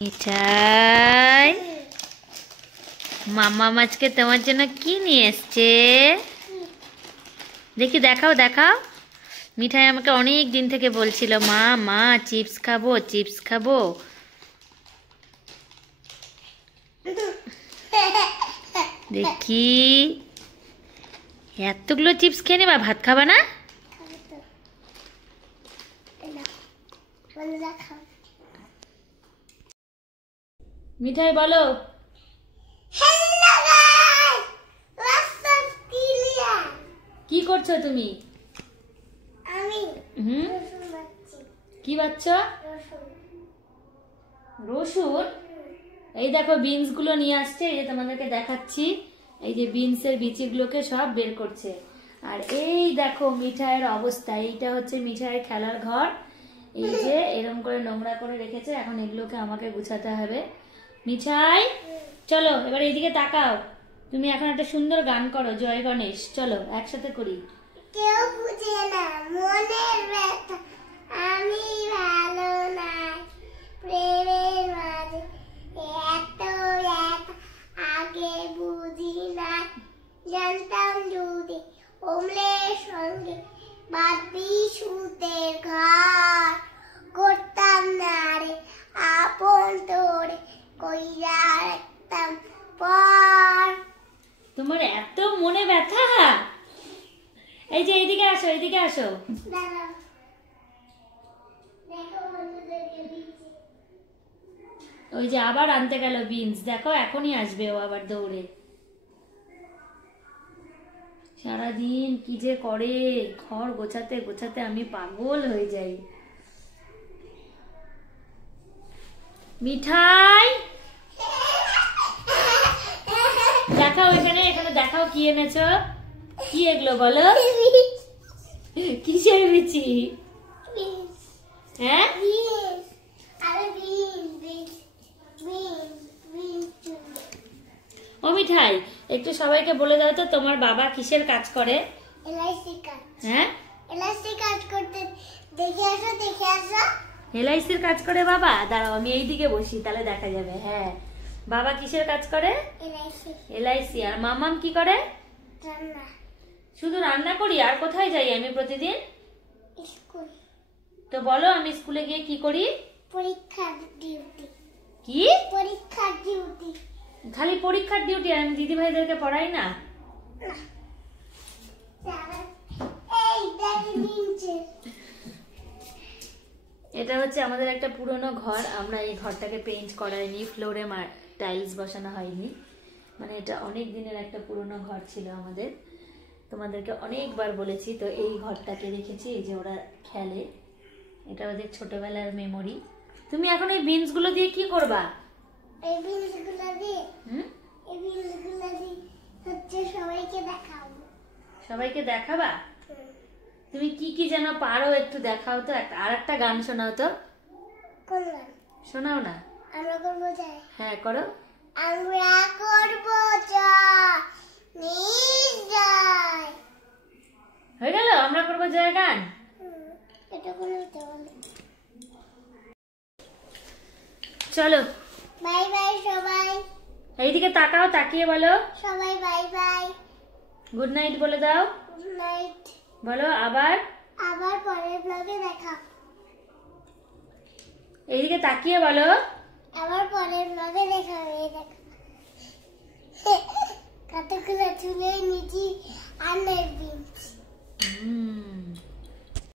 মিঠাই মামা আজকে তোমার জন্য কি নিয়ে এসছে দেখি, দেখাও দেখাও। মিঠাই আমাকে অনেক দিন থেকে বলছিল, মা মা চিপস খাবো চিপস খাবো। দেখি এতগুলো চিপস খেয়ে নেবা, ভাত খাবা না? মিঠাই বলো। কি করছো তুমি? কি বাচ্চা? রসুন? এই দেখো বিনস গুলো নিয়ে আসছে, এই যে তোমাদেরকে দেখাচ্ছি। এই যে বিনসের বিচিগুলোকে সব বের করছে। আর এই দেখো মিঠাইয়ের অবস্থা, এইটা হচ্ছে মিঠাইয়ের খেলার ঘর। এই যে এরকম করে নোংরা করে রেখেছে, এখন এগুলোকে আমাকে গুছাতে হবে। মিঠাই চলো এবার এইদিকে তাকাও। তুমি এখন একটা সুন্দর গান করো, জয় গণেশ। চলো একসাথে করি। কেউ বুঝে না মনের ব্যথা, আমি ভালো নাই প্রেমের মাঝে এত ব্যথা, আগে বুঝি না জানতাম যদি অমলের সঙ্গে বাঁধবি সুতের ঘর, করতাম না রে আপন তোরে কইরা রাখতাম পর। তোমার এত মনে ব্যথা? এই যে এইদিকে আসো, এইদিকে আসো। ওই যে আবার আনতে গেল বিনস, দেখো এখনই আসবে ও আবার দৌড়ে। সারাদিন কি যে করে, ঘর গোছাতে গোছাতে আমি পাগল হয়ে যাই। মিঠাই দেখাও, এখানে এখানে দেখাও কি এনেছো। কি এগুলো বলো? কিসের বিচি? হ্যাঁ ও মিঠাই, একটু সবাইকে বলে দাও তো তোমার বাবা কিসের কাজ করে? এলআইসি কাজ। হ্যাঁ এলআইসি কাজ করতে। দেখে আসো দেখে আসো। এলআইসির কাজ করে বাবা? দাঁড়াও আমি এইদিকে বসি, তাহলে দেখা যাবে। হ্যাঁ বাবা কিসের কাজ করে? এলআইসি। এলআইসি। আর মামাম কি করে? রান্না। শুধু রান্না করি? আর কোথায় যাই আমি প্রতিদিন? স্কুল। তো বলো আমি স্কুলে গিয়ে কি করি? পরীক্ষার ডিউটি। কি? পরীক্ষার ডিউটি। খালি পরীক্ষার ডিউটি? আর আমি দিদি ভাইদেরকে পড়াই না? এই দেখ নিচে। এটা হচ্ছে আমাদের একটা পুরনো ঘর, আমরা এই ঘরটাকে পেইন্ট করাইনি, ফ্লোরে টাইলস বসানো হয়নি। মানে এটা অনেক দিনের একটা পুরনো ঘর ছিল আমাদের, তোমাদেরকে অনেকবার বলেছি। তো এই ঘরটাকে রেখেছি, এই যে ওরা খেলে, এটা ওদের ছোটবেলার মেমোরি। তুমি এখন এই বিনস গুলো দিয়ে কি করবা? এই বিনসগুলো দিয়ে এই বিনসগুলো দিয়ে হচ্ছে সবাইকে দেখাবো। সবাইকে দেখাবা? তুমি কি কি যেন পারো একটু দেখাও তো, আর একটা গান শোনাও তো। কোন গান? শোনাও না। আমরা করবো জয়। হ্যাঁ করো। আমরা করবো জয় নিশ্চয়। হয়ে গেল আমরা করবো জয় গান? এটা বলতে বলে। চলো বাই বাই সবাই। এইদিকে তাকাও, তাকিয়ে বলো সবাই বাই বাই। গুড নাইট বলে দাও। গুড নাইট বলো আবার। আবার পরের ব্লগে দেখা। এইদিকে তাকিয়ে বলো আবার পরের ব্লগে দেখা হবে। দেখা কতগুলো চুলে নিচি আর নেই বিনস।